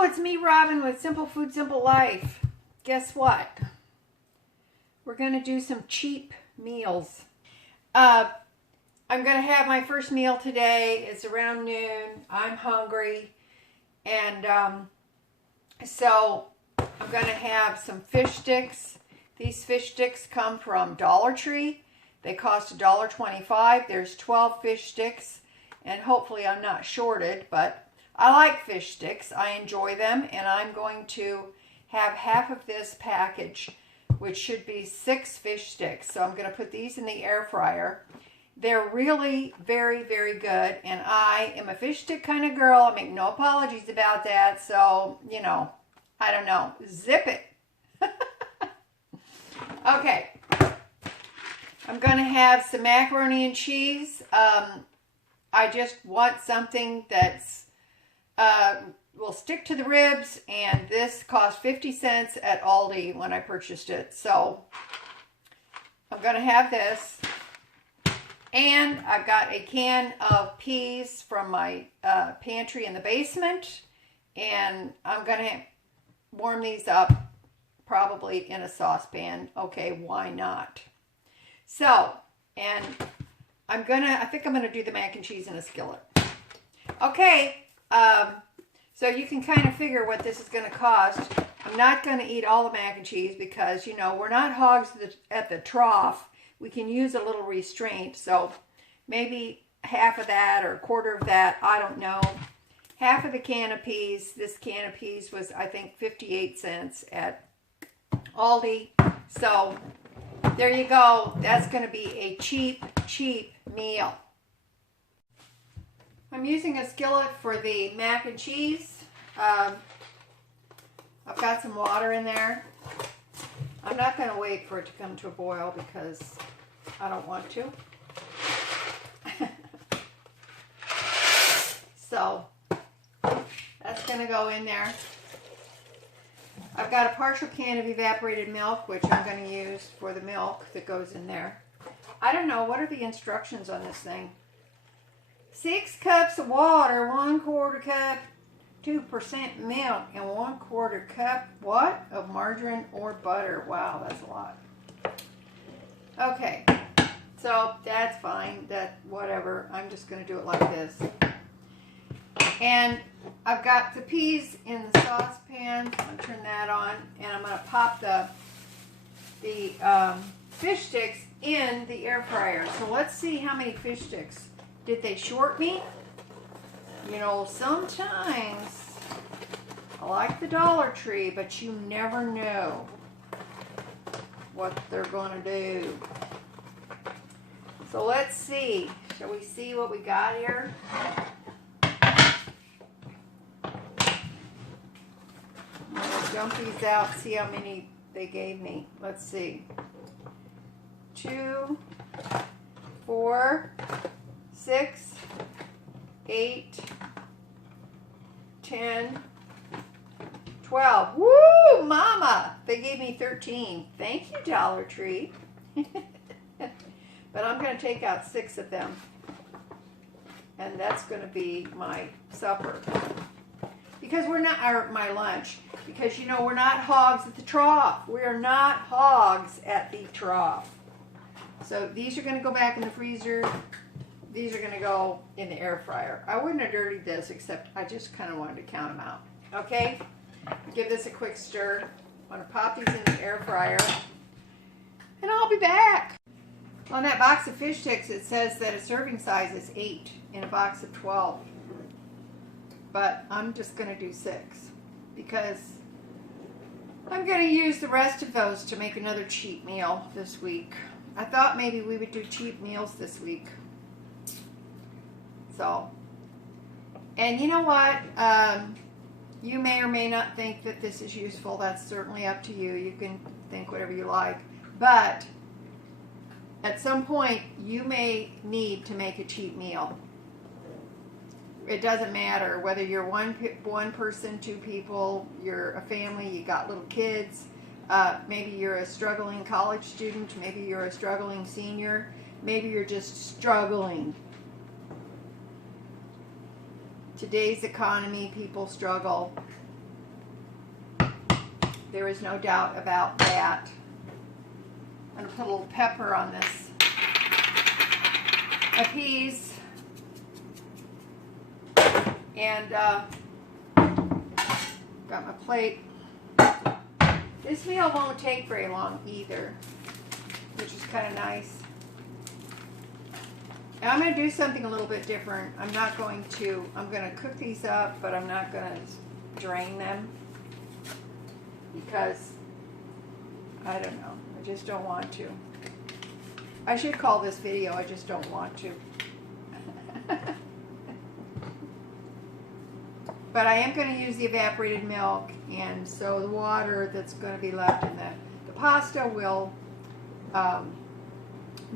Hello, it's me, Robin, with Simple Food, Simple Life. Guess what? We're going to do some cheap meals. I'm going to have my first meal today. It's around noon. I'm hungry. And so I'm going to have some fish sticks. These fish sticks come from Dollar Tree. They cost $1.25. There's 12 fish sticks. And hopefully I'm not shorted, but I like fish sticks. I enjoy them, and I'm going to have half of this package, which should be 6 fish sticks. So I'm going to put these in the air fryer. They're really very, very good, and I am a fish stick kind of girl. I make no apologies about that, so, you know, I don't know. Zip it. Okay. I'm going to have some macaroni and cheese. I just want something that's will stick to the ribs, and this cost 50 cents at Aldi when I purchased it. So I'm going to have this. And I've got a can of peas from my pantry in the basement, and I'm going to warm these up probably in a saucepan. Okay, why not? So, and I think I'm going to do the mac and cheese in a skillet. Okay, so you can kind of figure what this is going to cost. I'm not going to eat all the mac and cheese because, you know, we're not hogs at the trough. We can use a little restraint, so maybe half of that or a quarter of that, I don't know. Half of the can of peas. This can of peas was, I think, 58 cents at Aldi. So there you go. That's going to be a cheap, cheap meal. I'm using a skillet for the mac and cheese. I've got some water in there. I'm not going to wait for it to come to a boil because I don't want to. So that's going to go in there. I've got a partial can of evaporated milk, which I'm going to use for the milk that goes in there. I don't know, what are the instructions on this thing? 6 cups of water, 1/4 cup, 2% milk, and 1/4 cup, what? Of margarine or butter. Wow, that's a lot. Okay, so that's fine. Whatever. I'm just going to do it like this. And I've got the peas in the saucepan. I'm going to turn that on, and I'm going to pop the fish sticks in the air fryer. So let's see how many fish sticks. Did they short me? You know, sometimes I like the Dollar Tree, but you never know what they're going to do. So let's see. Shall we see what we got here? I'm going to dump these out, see how many they gave me. Let's see. 2, 4, 6, 8, 10, 12. Woo, mama! They gave me 13. Thank you, Dollar Tree. But I'm going to take out 6 of them. And that's going to be my supper. Because we're not, or my lunch. Because, you know, we're not hogs at the trough. We are not hogs at the trough. So these are going to go back in the freezer. These are going to go in the air fryer. I wouldn't have dirtied this, except I just kind of wanted to count them out. Okay? Give this a quick stir. I'm going to pop these in the air fryer. And I'll be back. On that box of fish sticks, it says that a serving size is 8 in a box of 12. But I'm just going to do 6. Because I'm going to use the rest of those to make another cheap meal this week. I thought maybe we would do cheap meals this week. So, and you know what? You may or may not think that this is useful. That's certainly up to you. You can think whatever you like. But at some point, you may need to make a cheap meal. It doesn't matter whether you're one person, 2 people, you're a family, you got little kids, maybe you're a struggling college student, maybe you're a struggling senior, maybe you're just struggling. Today's economy, people struggle. There is no doubt about that. I'm going to put a little pepper on this. My peas. And got my plate. This meal won't take very long either, which is kind of nice. And I'm going to do something a little bit different. I'm going to cook these up, but I'm not going to drain them because, I don't know, I just don't want to. I should call this video, I just don't want to. But I am going to use the evaporated milk, and so the water that's going to be left in the pasta will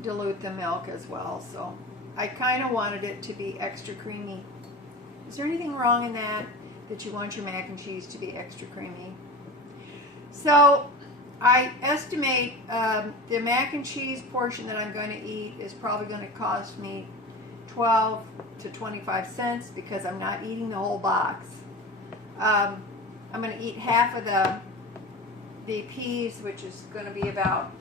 dilute the milk as well. So I kind of wanted it to be extra creamy. Is there anything wrong in that you want your mac and cheese to be extra creamy? So I estimate the mac and cheese portion that I'm going to eat is probably going to cost me 12 to 25 cents because I'm not eating the whole box. I'm going to eat half of the peas, which is going to be about,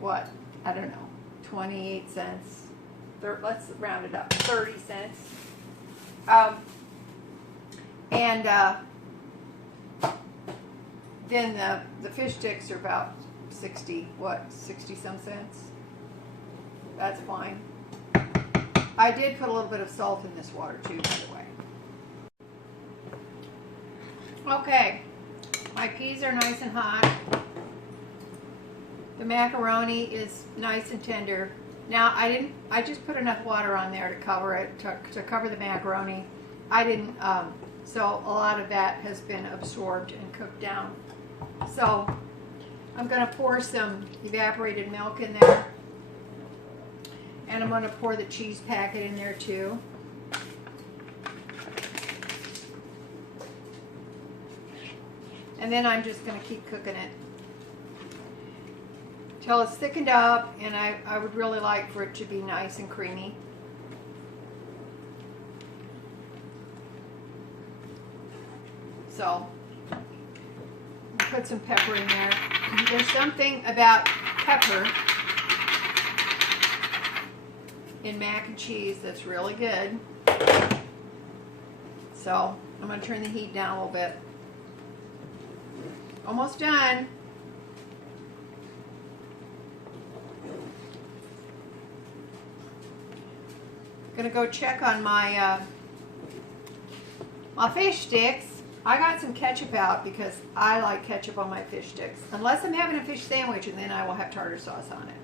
what, I don't know, 28 cents. Let's round it up, 30 cents. And then the fish sticks are about 60 some cents. That's fine. I did put a little bit of salt in this water too, by the way. Okay, my peas are nice and hot. The macaroni is nice and tender. Now I just put enough water on there to cover it, to cover the macaroni. I didn't, so a lot of that has been absorbed and cooked down. So I'm going to pour some evaporated milk in there. And I'm going to pour the cheese packet in there too. And then I'm just going to keep cooking it till it's thickened up, and I would really like for it to be nice and creamy. So put some pepper in there. There's something about pepper in mac and cheese that's really good. So I'm going to turn the heat down a little bit. Almost done. Gonna go check on my my fish sticks. I got some ketchup out because I like ketchup on my fish sticks. Unless I'm having a fish sandwich, and then I will have tartar sauce on it.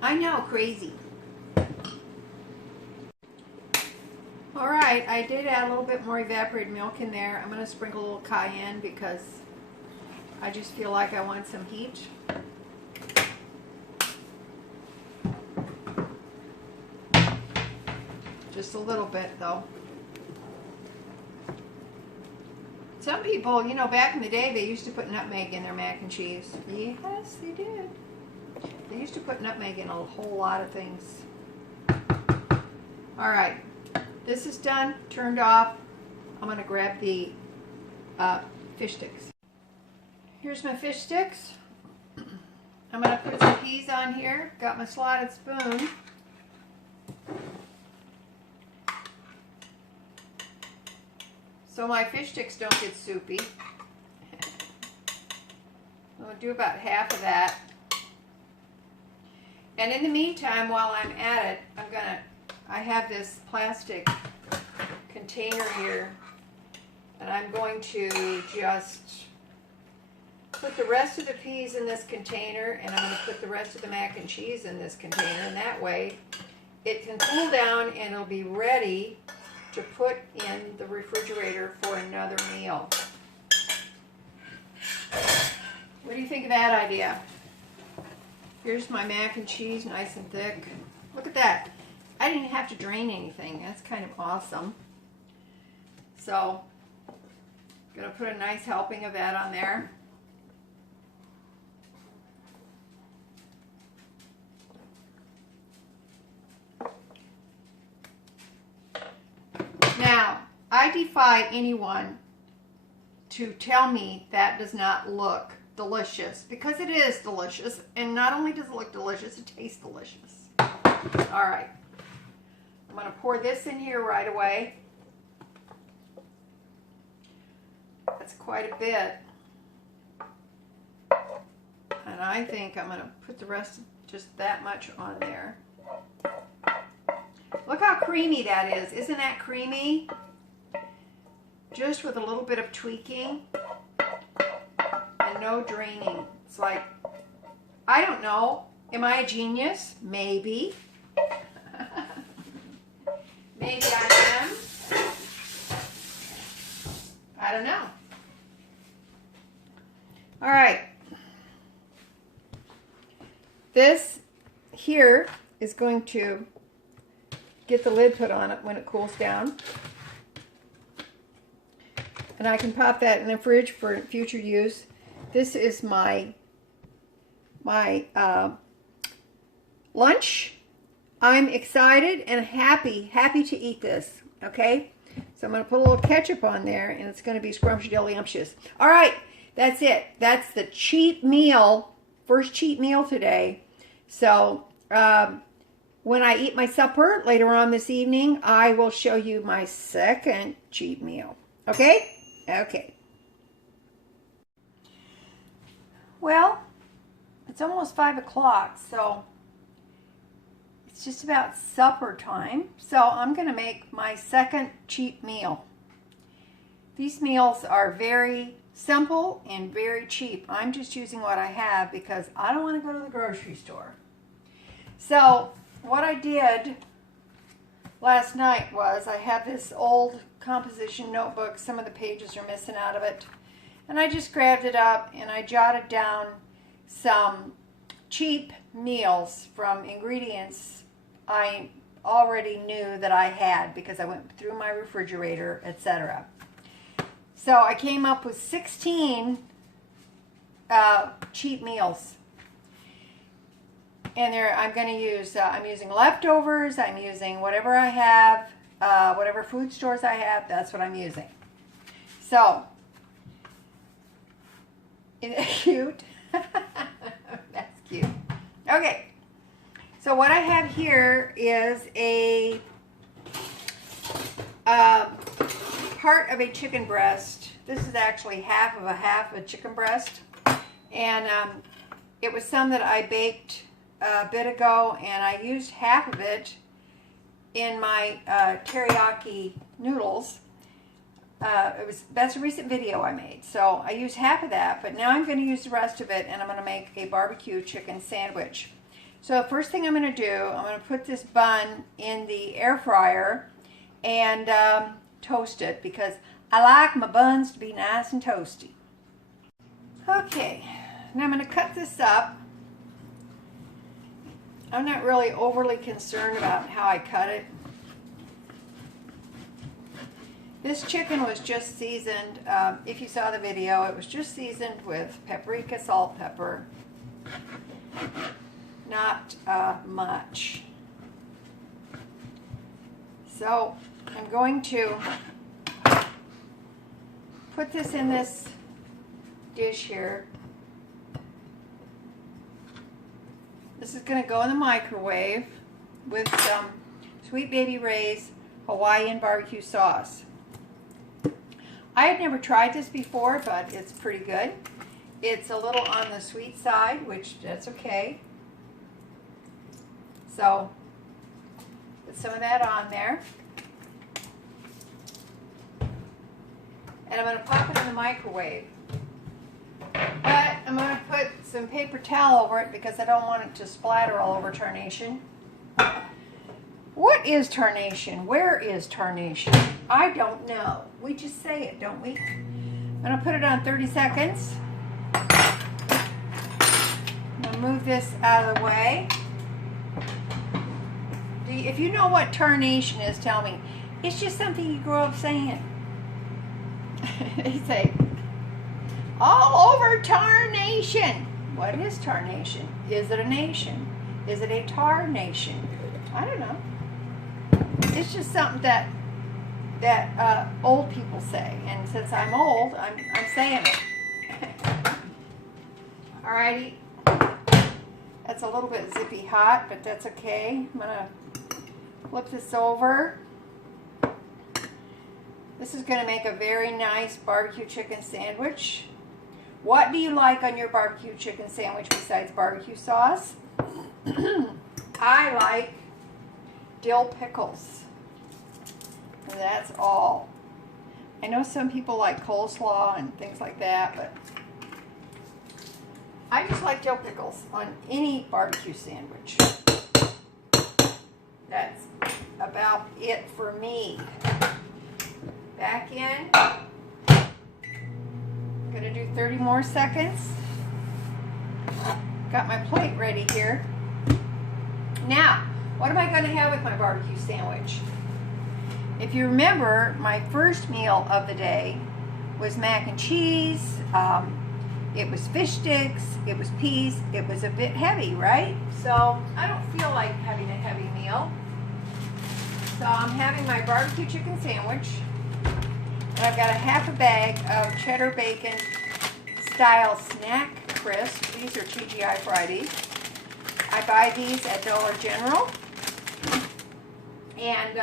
I know, crazy. Alright, I did add a little bit more evaporated milk in there. I'm going to sprinkle a little cayenne because I just feel like I want some heat. Just a little bit though. Some people, you know, back in the day, they used to put nutmeg in their mac and cheese. Yes, they did. They used to put nutmeg in a whole lot of things. Alright, this is done, turned off. I'm going to grab the fish sticks. Here's my fish sticks. I'm going to put some peas on here. Got my slotted spoon. So my fish sticks don't get soupy. I'm going to do about half of that. And in the meantime, while I'm at it, I have this plastic container here, and I'm going to just put the rest of the peas in this container, and I'm going to put the rest of the mac and cheese in this container, and that way it can cool down and it'll be ready to put in the refrigerator for another meal. What do you think of that idea? Here's my mac and cheese, nice and thick. Look at that. I didn't have to drain anything. That's kind of awesome. So, gonna put a nice helping of that on there. Now, I defy anyone to tell me that does not look delicious, because it is delicious. And not only does it look delicious, it tastes delicious. All right. I'm going to pour this in here right away. That's quite a bit. And I think I'm going to put the rest, just that much on there. Look how creamy that is. Isn't that creamy? Just with a little bit of tweaking and no draining. It's like, I don't know. Am I a genius? Maybe. Maybe I am. I don't know. All right. This here is going to get the lid put on it when it cools down. And I can pop that in the fridge for future use. This is my lunch. I'm excited and happy to eat this, okay? So I'm going to put a little ketchup on there, and it's going to be scrumptious. All right, that's it. That's the cheat meal, first cheat meal today. So when I eat my supper later on this evening, I will show you my second cheat meal, okay? Okay. Well, it's almost 5 o'clock, so it's just about supper time. So I'm going to make my second cheap meal. These meals are very simple and very cheap. I'm just using what I have because I don't want to go to the grocery store. So what I did last night was I have this old composition notebook. Some of the pages are missing out of it. And I just grabbed it up and I jotted down some cheap meals from ingredients I already knew that I had because I went through my refrigerator, etc. So I came up with 16 cheap meals. And I'm going to use, I'm using leftovers, I'm using whatever I have, whatever food stores I have, that's what I'm using. So, isn't it cute? That's cute. Okay, so what I have here is a part of a chicken breast. This is actually half of a chicken breast. And it was some that I baked a bit ago, and I used half of it in my teriyaki noodles. That's a recent video I made, so I used half of that, but now I'm going to use the rest of it, and I'm going to make a barbecue chicken sandwich. So the first thing I'm going to do, I'm going to put this bun in the air fryer and toast it, because I like my buns to be nice and toasty. Okay, now I'm going to cut this up. I'm not really overly concerned about how I cut it. This chicken was just seasoned, if you saw the video, it was just seasoned with paprika, salt, pepper. Not much. So I'm going to put this in this dish here. This is going to go in the microwave with some Sweet Baby Ray's Hawaiian barbecue sauce. I had never tried this before, but it's pretty good. It's a little on the sweet side, which that's okay. So, put some of that on there. And I'm going to pop it in the microwave. But I'm going to put some paper towel over it because I don't want it to splatter all over Tarnation. What is Tarnation? Where is Tarnation? I don't know. We just say it, don't we? I'm going to put it on 30 seconds. I'm going to move this out of the way. If you know what Tarnation is, tell me. It's just something you grow up saying. They say, all over Tarnation. What is Tarnation? Is it a nation? Is it a tar nation? I don't know. It's just something that that old people say. And since I'm old, I'm saying it. Alrighty. That's a little bit zippy hot, but that's okay. I'm going to flip this over. This is going to make a very nice barbecue chicken sandwich. What do you like on your barbecue chicken sandwich besides barbecue sauce? I like dill pickles. And that's all. I know some people like coleslaw and things like that, but I just like dill pickles on any barbecue sandwich. That's about it for me. Back in. Gonna do 30 more seconds. Got my plate ready here. Now, what am I going to have with my barbecue sandwich? If you remember, my first meal of the day was mac and cheese. It was fish sticks. It was peas. It was a bit heavy, right? So I don't feel like having a heavy meal. So I'm having my barbecue chicken sandwich. And I've got a half a bag of cheddar bacon style snack crisps. These are TGI Fridays. I buy these at Dollar General. And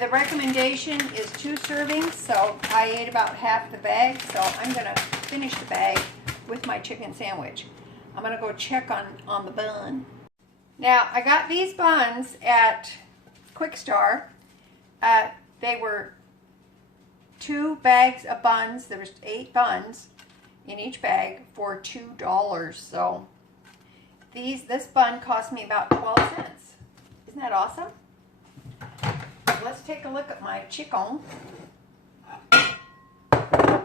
the recommendation is 2 servings, so I ate about half the bag, so I'm going to finish the bag with my chicken sandwich. I'm going to go check on the bun. Now, I got these buns at Quick Star. They were 2 bags of buns. There was 8 buns in each bag for $2. So this bun cost me about 12 cents. Isn't that awesome? Let's take a look at my chicken. The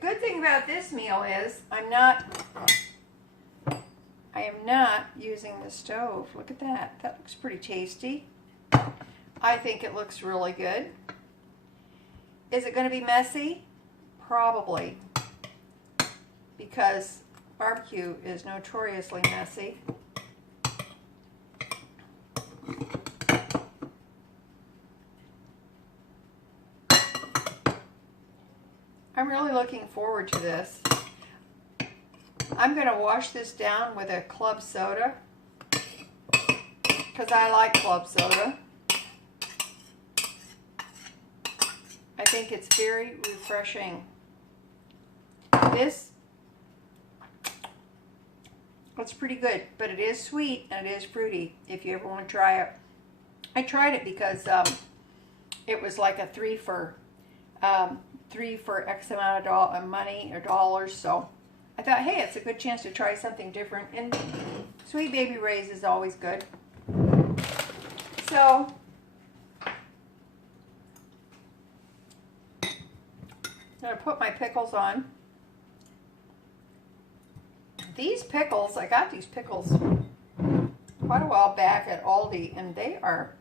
good thing about this meal is I am not using the stove. Look at that. That looks pretty tasty. I think it looks really good. Is it going to be messy? Probably. Because barbecue is notoriously messy. I'm really looking forward to this. I'm going to wash this down with a club soda because I like club soda. I think it's very refreshing. It's pretty good, but it is sweet and it is fruity if you ever want to try it. I tried it because it was like a 3 for X amount of money or dollars, so I thought, hey, it's a good chance to try something different, and Sweet Baby Ray's is always good. So I'm going to put my pickles on. These pickles, I got these pickles quite a while back at Aldi, and they are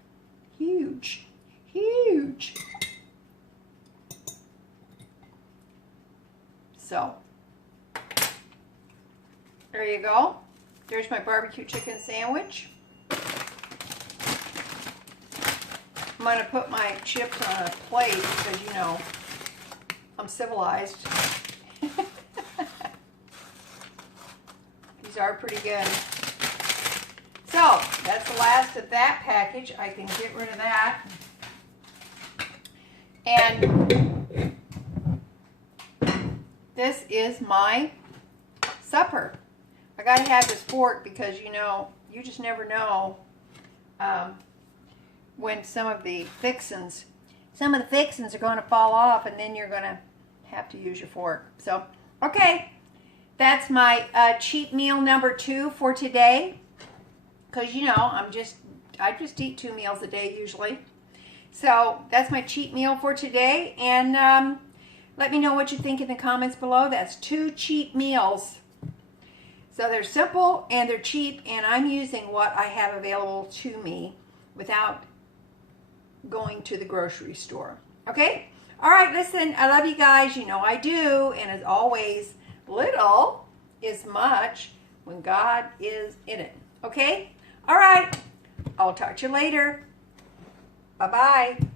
huge, huge. So, there you go. There's my barbecue chicken sandwich. I'm going to put my chips on a plate because, you know, I'm civilized. These are pretty good. So, that's the last of that package. I can get rid of that. And this is my supper. I gotta have this fork because, you know, you just never know when some of the fixins are going to fall off, and then you're going to have to use your fork. So, okay, that's my cheat meal number 2 for today. Because, you know, I just eat 2 meals a day usually. So that's my cheat meal for today. And let me know what you think in the comments below. That's 2 cheat meals. So they're simple and they're cheap, and I'm using what I have available to me without going to the grocery store. Okay? All right, listen, I love you guys. You know I do. And as always, little is much when God is in it. Okay? All right. I'll talk to you later. Bye-bye.